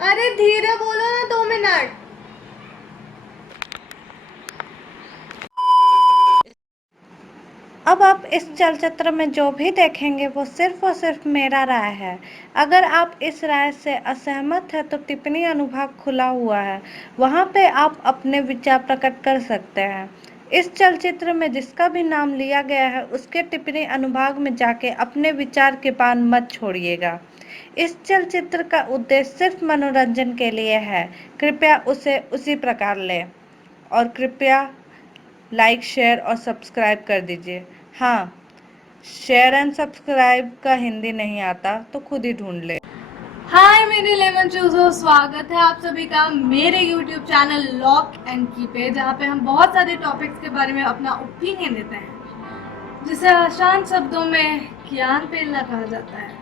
अरे धीरे बोलो ना, 2 मिनट। अब आप इस चलचित्र में जो भी देखेंगे वो सिर्फ और सिर्फ मेरा राय है। अगर आप इस राय से असहमत हैं तो टिप्पणी अनुभाग खुला हुआ है, वहाँ पे आप अपने विचार प्रकट कर सकते हैं। इस चलचित्र में जिसका भी नाम लिया गया है उसके टिप्पणी अनुभाग में जाके अपने विचार के बाण मत छोड़िएगा। इस चलचित्र का उद्देश्य सिर्फ मनोरंजन के लिए है, कृपया उसे उसी प्रकार लें और कृपया लाइक शेयर और सब्सक्राइब कर दीजिए। हाँ, शेयर एंड सब्सक्राइब का हिंदी नहीं आता तो खुद ही ढूंढ ले। हाय मेरे लेमन चूजो, स्वागत है आप सभी का मेरे यूट्यूब चैनल लॉक एंड की पे, जहाँ पे हम बहुत सारे टॉपिक्स के बारे में अपना ओपिनियन देते हैं, जिसे आसान शब्दों में ज्ञान पेलना कहा जाता है।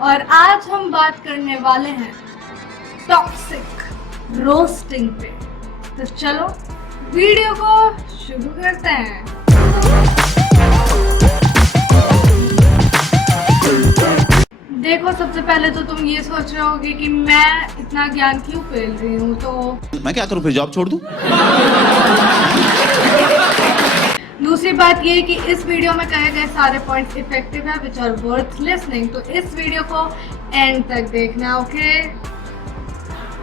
और आज हम बात करने वाले हैं टॉक्सिक रोस्टिंग पे। तो चलो वीडियो को शुरू करते हैं। देखो, सबसे पहले तो तुम ये सोच रहे होगे कि मैं इतना ज्ञान क्यों पेल रही हूँ, तो मैं क्या करूँ, फिर जॉब छोड़ दूँ? दूसरी बात ये है कि इस वीडियो में कहे गए सारे पॉइंट्स इफेक्टिव है विच आर वर्थ लिसनिंग, तो इस वीडियो को एंड तक देखना, ओके।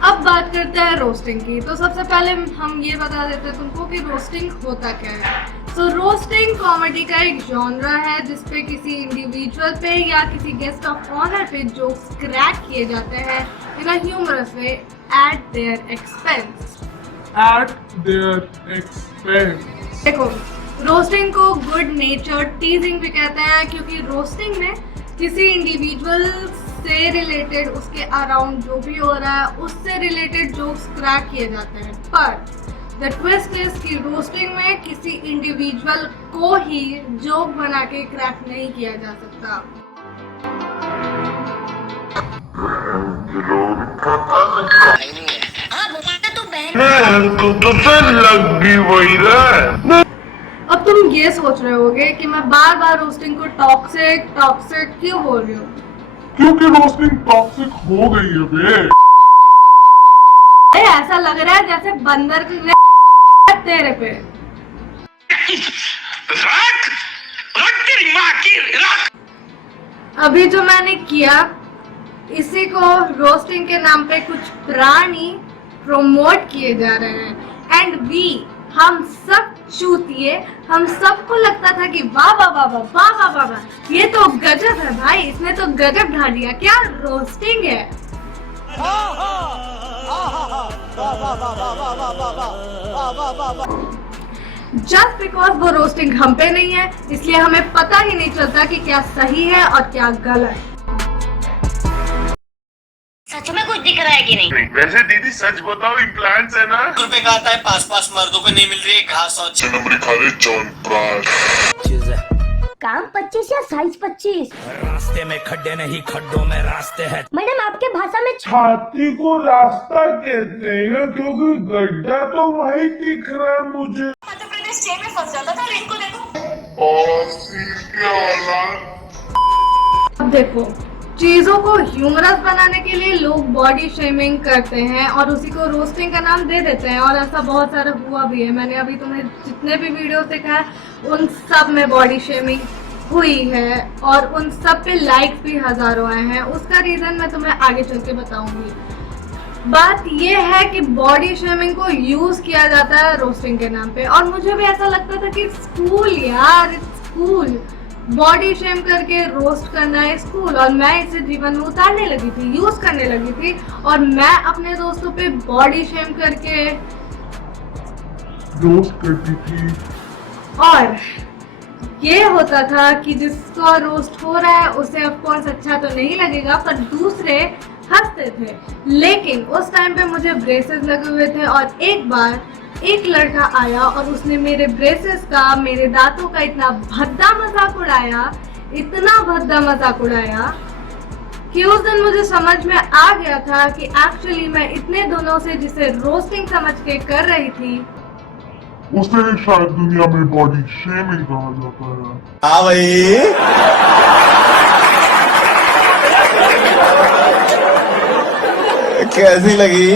अब बात करते हैं रोस्टिंग की। तो सबसे पहले हम ये बता देते हैं तुमको कि रोस्टिंग होता क्या है। तो रोस्टिंग कॉमेडी का एक जॉनरा है जिसपे किसी इंडिविजुअल पे या किसी गेस्ट ऑफ ऑनर पे जोक्स क्रैक किए जाते हैं in a humorous way at their expense. देखो, रोस्टिंग को गुड नेचर्ड टीजिंग भी कहते हैं, क्योंकि रोस्टिंग में किसी इंडिविजुअल से रिलेटेड, उसके अराउंड जो भी हो रहा है उससे रिलेटेड जोक्स क्रैक किए जाते हैं। पर द ट्विस्ट इज कि रोस्टिंग में किसी इंडिविजुअल को ही जोक बना के क्रैक नहीं किया जा सकता। अब तुम ये सोच रहे होगे कि मैं बार बार रोस्टिंग को टॉक्सिक टॉक्सिक क्यों बोल रही हूँ, क्योंकि रोस्टिंग टॉक्सिक हो गई है बे। ऐसा लग रहा है जैसे बंदर ने तेरे पे। अभी जो मैंने किया, इसी को रोस्टिंग के नाम पे कुछ प्राणी प्रमोट किए जा रहे हैं। एंड वी, हम सब चूतिए, हम सबको लगता था कि वाह वाह वाह वाह वाह वाह वाह वाह, ये तो गजब है भाई, इसने तो गजब ढा दिया, क्या रोस्टिंग है। जस्ट बिकॉज वो रोस्टिंग हम पे नहीं है, इसलिए हमें पता ही नहीं चलता कि क्या सही है और क्या गलत। सच में कुछ दिख रहा है कि नहीं? वैसे दीदी सच बताओ, इम्प्लांट्स है ना? रुपए का आता है, पास मर्दों को नहीं मिल रही है घास और नंबर खा रहे च्यवनप्राश। काम 25 या साइज 25? रास्ते में खड्डे नहीं, खड्डों में रास्ते हैं। मैडम, आपके भाषा में छाती को रास्ता कहते हैं, क्योंकि गड्ढा तो वही दिख रहा है मुझे। मध्य प्रदेश ट्रेन में फंस जाता था, इनको देखो। अब देखो, चीजों को ह्यूमरस बनाने के लिए लोग बॉडी शेमिंग करते हैं और उसी को रोस्टिंग का नाम दे देते हैं, और ऐसा बहुत सारा हुआ भी है। मैंने अभी तुम्हें जितने भी वीडियो देखा है उन सब में बॉडी शेमिंग हुई है और उन सब पे लाइक्स भी हजारों आए हैं। उसका रीजन मैं तुम्हें आगे चल के बताऊंगी। बात ये है कि बॉडी शेमिंग को यूज किया जाता है रोस्टिंग के नाम पे, और मुझे भी ऐसा लगता था कि स्कूल यार, स्कूल बॉडी शेम करके रोस्ट करना है स्कूल, और मैं इसे जीवन में उतारने लगी थी, यूज करने लगी थी, और मैं अपने दोस्तों पे बॉडी शेम करके रोस्ट करती थी। और ये होता था कि जिसका रोस्ट हो रहा है उसे ऑफ कोर्स अच्छा तो नहीं लगेगा, पर दूसरे हंसते थे। लेकिन उस टाइम पे मुझे ब्रेसेस लगे हुए थे, और एक बार एक लड़का आया और उसने मेरे ब्रेसेस का, मेरे दांतों का इतना भद्दा मजाक उड़ाया, इतना भद्दा मजाक उड़ाया कि उस दिन मुझे समझ में आ गया था कि एक्चुअली मैं इतने दिनों से जिसे रोस्टिंग समझ के कर रही थी, उसे शायद दुनिया में बॉडी शेमिंग कहा जाता है। हाँ भाई कैसी लगी?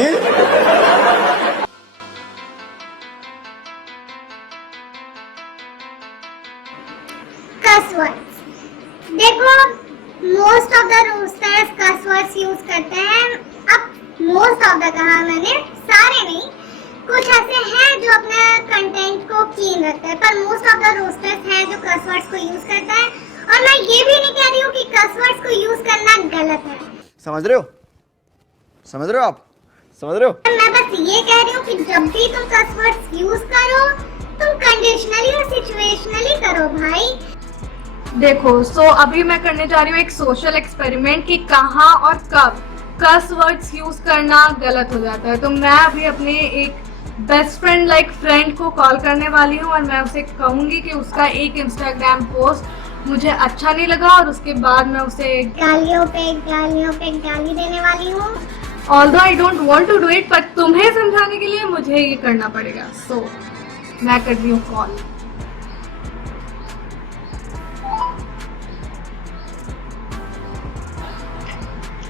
कस वर्ड्स देखो, most of the roasters cuss words use करते हैं। अब मोस्ट ऑफ द कहा मैंने, सारे नहीं, कुछ ऐसे हैं जो अपने कंटेंट को क्लीन रखते हैं, पर मोस्ट ऑफ द रोस्टर्स हैं जो कस वर्ड्स को यूज करते हैं। और मैं ये भी नहीं कह रही हूँ कि कस वर्ड्स को यूज करना गलत है, समझ रहे हो? समझ रहे हो आप? समझ रहे हो? मैं बस ये कह रही हूँ कि जब भी तुम कस वर्ड्स यूज करो, तुम कंडीशनली और सिचुएशनली करो भाई। देखो, सो अभी मैं करने जा रही हूँ एक सोशल एक्सपेरिमेंट कि कहाँ और कब कस वर्ड्स यूज करना गलत हो जाता है। तो मैं अभी अपने एक बेस्ट फ्रेंड लाइक फ्रेंड को कॉल करने वाली हूँ और मैं उसे कहूंगी कि उसका एक इंस्टाग्राम पोस्ट मुझे अच्छा नहीं लगा और उसके बाद मैं उसे गालियों पे गाली देने वाली हूँ। Although I don't want to do it, पर तुम्हें समझाने के लिए मुझे ये करना पड़ेगा। सो मैं कर रही हूँ कॉल।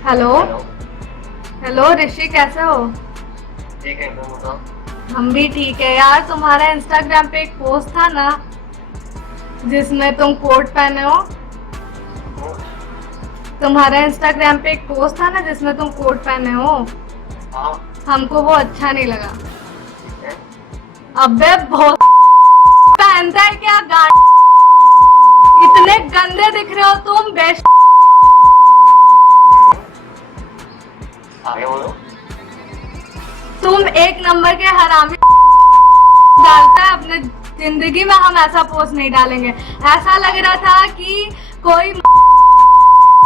हेलो हेलो ऋषि, कैसे हो? ठीक है, तुम बताओ। हम भी ठीक है यार। तुम्हारा इंस्टाग्राम पे एक पोस्ट था ना जिसमें तुम कोट पहने हो। तुम्हारा इंस्टाग्राम पे एक पोस्ट था ना जिसमें तुम कोट पहने हो। हमको वो अच्छा नहीं लगा। अबे बहुत पहनता है क्या गाड़ी? इतने गंदे दिख रहे हो तुम। बेस्ट आगे बोलो। तुम एक नंबर के हरामी डालता है अपने जिंदगी में। हम ऐसा पोस्ट नहीं डालेंगे। ऐसा लग रहा था कि कोई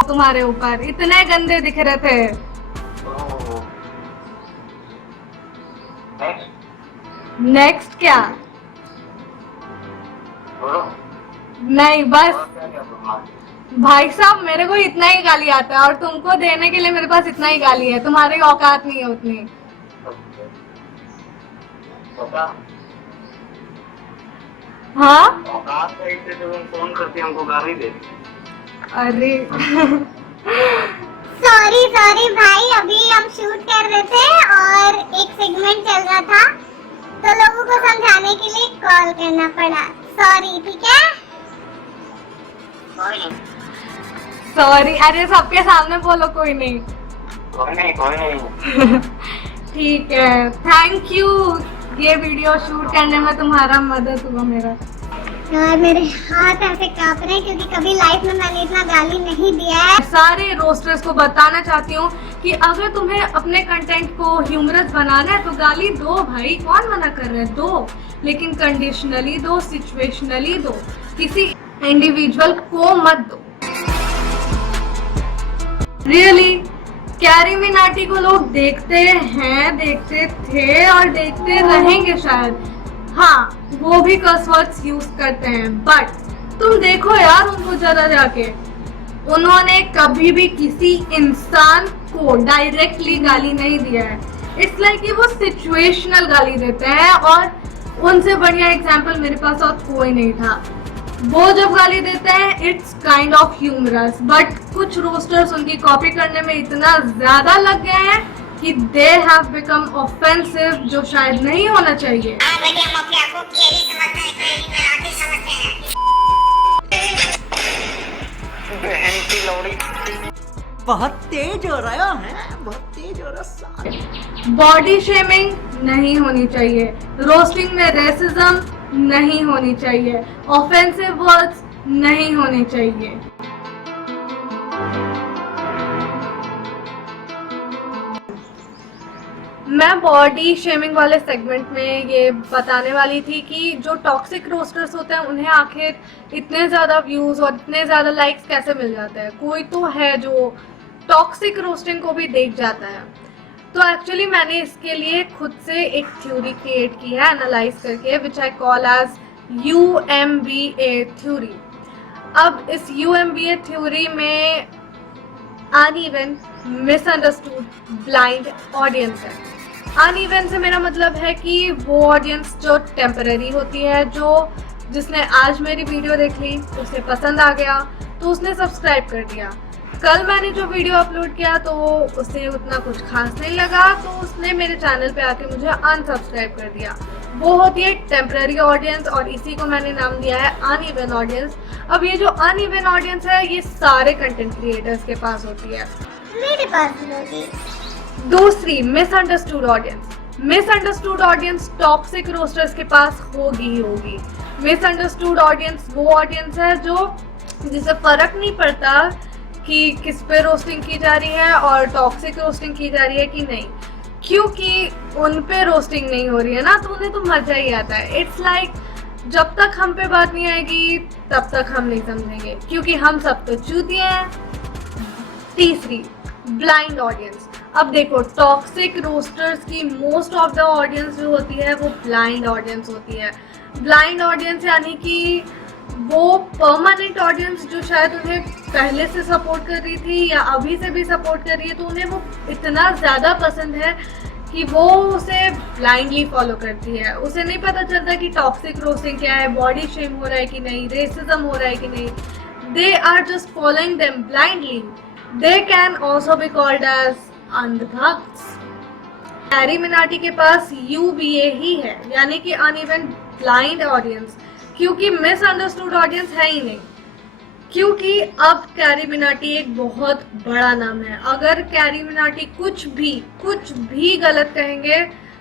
तुम्हारे ऊपर, इतने गंदे दिख रहे थे। नेक्स्ट क्या? नहीं बस भाई साहब, मेरे को इतना ही गाली आता है और तुमको देने के लिए मेरे पास इतना ही गाली है। तुम्हारी औकात नहीं है उतनी। हाँ फोन करती हमको गाली दे। अरे सॉरी भाई, अभी हम शूट कर रहे थे और एक सेगमेंट चल रहा था तो लोगों को समझाने के लिए कॉल करना पड़ा। सॉरी, ठीक है? सॉरी। अरे सबके सामने बोलो। कोई नहीं। कोई नहीं। ठीक है, थैंक यू। ये वीडियो शूट करने में तुम्हारा मदद हुआ मेरा। यार मेरे हाथ ऐसे कांप रहे हैं क्योंकि कभी लाइफ में मैंने इतना गाली नहीं दिया है। सारे रोस्टर्स को बताना चाहती हूँ कि अगर तुम्हें अपने कंटेंट को ह्यूमरस बनाना है तो गाली दो भाई। कौन मना कर रहा है? दो, लेकिन कंडीशनली दो, सिचुएशनली दो, किसी इंडिविजुअल को मत दो। रियली कैरी मिनाटी को लोग देखते हैं, देखते थे और देखते रहेंगे शायद। हाँ, वो भी कस वर्ड्स यूज करते हैं, बट तुम देखो यार उनको जरा जाके। उन्होंने कभी भी किसी इंसान को डायरेक्टली गाली नहीं दिया है। इट्स लाइक कि वो सिचुएशनल गाली देते हैं और उनसे बढ़िया एग्जाम्पल मेरे पास और कोई नहीं था। वो जब गाली देते हैं it's kind of humorous, but कुछ रोस्टर्स उनकी कॉपी करने में इतना ज्यादा लग गए हैं कि दे हैव बिकम ऑफेंसिव, जो शायद नहीं होना चाहिए। बहुत तेज हो रहा है, बहुत तेज हो रहा। बॉडी शेमिंग नहीं होनी चाहिए, रोस्टिंग में रेसिज्म नहीं होनी चाहिए, ऑफेंसिव वर्ड्स नहीं होने चाहिए। मैं बॉडी शेमिंग वाले सेगमेंट में ये बताने वाली थी कि जो टॉक्सिक रोस्टर्स होते हैं उन्हें आखिर इतने ज़्यादा व्यूज़ और इतने ज़्यादा लाइक्स कैसे मिल जाते हैं। कोई तो है जो टॉक्सिक रोस्टिंग को भी देख जाता है। तो एक्चुअली मैंने इसके लिए खुद से एक थ्योरी क्रिएट की है एनालाइज करके, which I call as UMBA theory. अब इस UMBA थ्योरी में अनइवन, मिसअंडरस्टूड, ब्लाइंड ऑडियंस है। अनइवन से मेरा मतलब है कि वो ऑडियंस जो टेम्पररी होती है, जो जिसने आज मेरी वीडियो देख ली, उसे पसंद आ गया तो उसने सब्सक्राइब कर दिया। कल मैंने जो वीडियो अपलोड किया तो उसे उतना कुछ खास नहीं लगा, तो उसने मेरे चैनल पे आके मुझे अनसब्सक्राइब कर दिया। वो होती है टेम्पररी ऑडियंस और इसी को मैंने नाम दिया है अनइवन ऑडियंस। अब ये जो अनइवन ऑडियंस है ये सारे कंटेंट क्रिएटर्स के पास होती है। मेरे पास भी होती है। दूसरी misunderstood audience. Misunderstood audience toxic roasters के पास होगी ही होगी। मिसअंडरस्टूड ऑडियंस वो ऑडियंस है जिसे फर्क नहीं पड़ता कि किस पे रोस्टिंग की जा रही है और टॉक्सिक रोस्टिंग की जा रही है कि नहीं, क्योंकि उन पे रोस्टिंग नहीं हो रही है ना, तो उन्हें तो मजा ही आता है। इट्स लाइक जब तक हम पे बात नहीं आएगी तब तक हम नहीं समझेंगे, क्योंकि हम सब तो चूतिए हैं। तीसरी ब्लाइंड ऑडियंस। अब देखो टॉक्सिक रोस्टर्स की मोस्ट ऑफ द ऑडियंस जो होती है वो ब्लाइंड ऑडियंस होती है। ब्लाइंड ऑडियंस यानी कि वो परमानेंट ऑडियंस जो शायद उन्हें पहले से सपोर्ट कर रही थी या अभी से भी सपोर्ट कर रही है, तो उन्हें वो इतना ज़्यादा पसंद है कि वो उसे ब्लाइंडली फॉलो करती है। उसे नहीं पता चलता कि टॉक्सिक रोस्टिंग क्या है, बॉडी शेम हो रहा है कि नहीं, रेसिज्म हो रहा है कि नहीं। They are just following them blindly. They can also be called as andhbhakt. Carry Minati के पास UBA ही है, यानी कि अनइवन ब्लाइंड ऑडियंस, क्योंकि मिसअंडरस्टूड ऑडियंस है ही नहीं। क्योंकि अब कैरी मिनाटी एक बहुत बड़ा नाम है। अगर कैरी मिनाटी कुछ भी गलत कहेंगे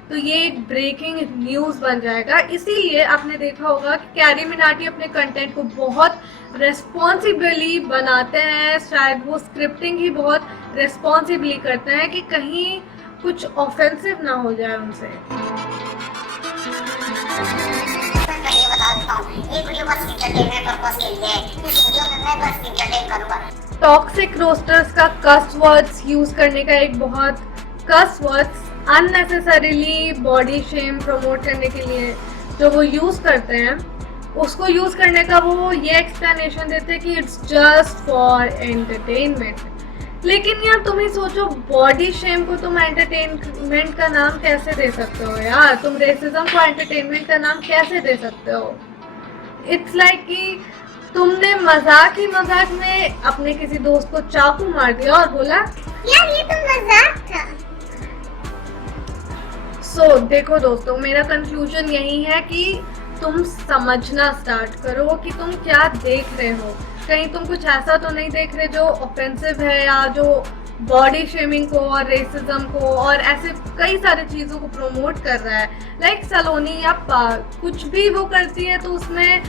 तो ये एक ब्रेकिंग न्यूज़ बन जाएगा। इसीलिए आपने देखा होगा कि कैरी मिनाटी अपने कंटेंट को बहुत रेस्पॉन्सिबली बनाते हैं। शायद वो स्क्रिप्टिंग ही बहुत रेस्पॉन्सिबली करते हैं कि कहीं कुछ ऑफेंसिव ना हो जाए उनसे। टॉक्सिक रोस्टर्स का कस वर्ड्स यूज करने का एक बहुत cuss words unnecessarily body shame promote करने के लिए जो वो यूज करते हैं, उसको यूज करने का वो ये एक्सप्लेनेशन देते हैं कि इट्स जस्ट फॉर एंटरटेनमेंट। लेकिन यार तुम ही सोचो, बॉडी शेम को तुम एंटरटेनमेंट का नाम कैसे दे सकते हो यार? तुम रेसिज्म को एंटरटेनमेंट का नाम कैसे दे सकते हो? इट्स लाइक कि तुमने मजाक में अपने किसी दोस्त को चाकू मार दिया और बोला यार ये तो मजाक था। सो देखो दोस्तों, मेरा कंक्लूजन यही है कि तुम समझना स्टार्ट करो कि तुम क्या देख रहे हो। कहीं तुम कुछ ऐसा तो नहीं देख रहे जो ऑफेंसिव है या जो बॉडी शेमिंग को और रेसिज्म को और ऐसे कई सारी चीज़ों को प्रमोट कर रहा है। लाइक सलोनी या कुछ भी वो करती है तो उसमें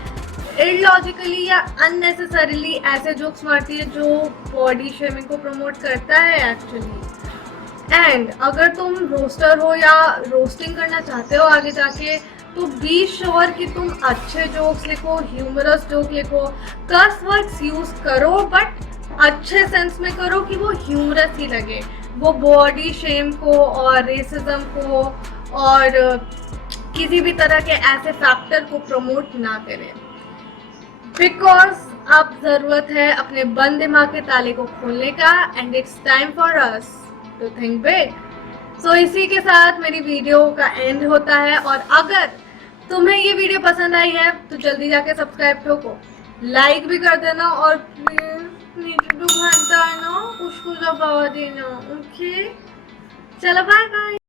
इलॉजिकली या अननेसेसरीली ऐसे जोक्स मारती है जो बॉडी शेमिंग को प्रमोट करता है एक्चुअली। एंड अगर तुम रोस्टर हो या रोस्टिंग करना चाहते हो आगे जाके, तो बी श्योर कि तुम अच्छे जोक्स लिखो, ह्यूमरस जोक लिखो, कस वर्ड्स यूज करो, बट अच्छे सेंस में करो कि वो ह्यूमरस ही लगे, वो बॉडी शेम को और रेसिज्म को और किसी भी तरह के ऐसे फैक्टर को प्रमोट ना करें। बिकॉज अब जरूरत है अपने बंद दिमाग के ताले को खोलने का, and it's time for us to think big. So इसी के साथ मेरी वीडियो का एंड होता है, और अगर तुम्हें ये वीडियो पसंद आई है तो जल्दी जाके सब्सक्राइब ठोको, लाइक भी कर देना और नीचे जो घंटा है ना उसको दबा देना। ओके, चलो बाय बाय।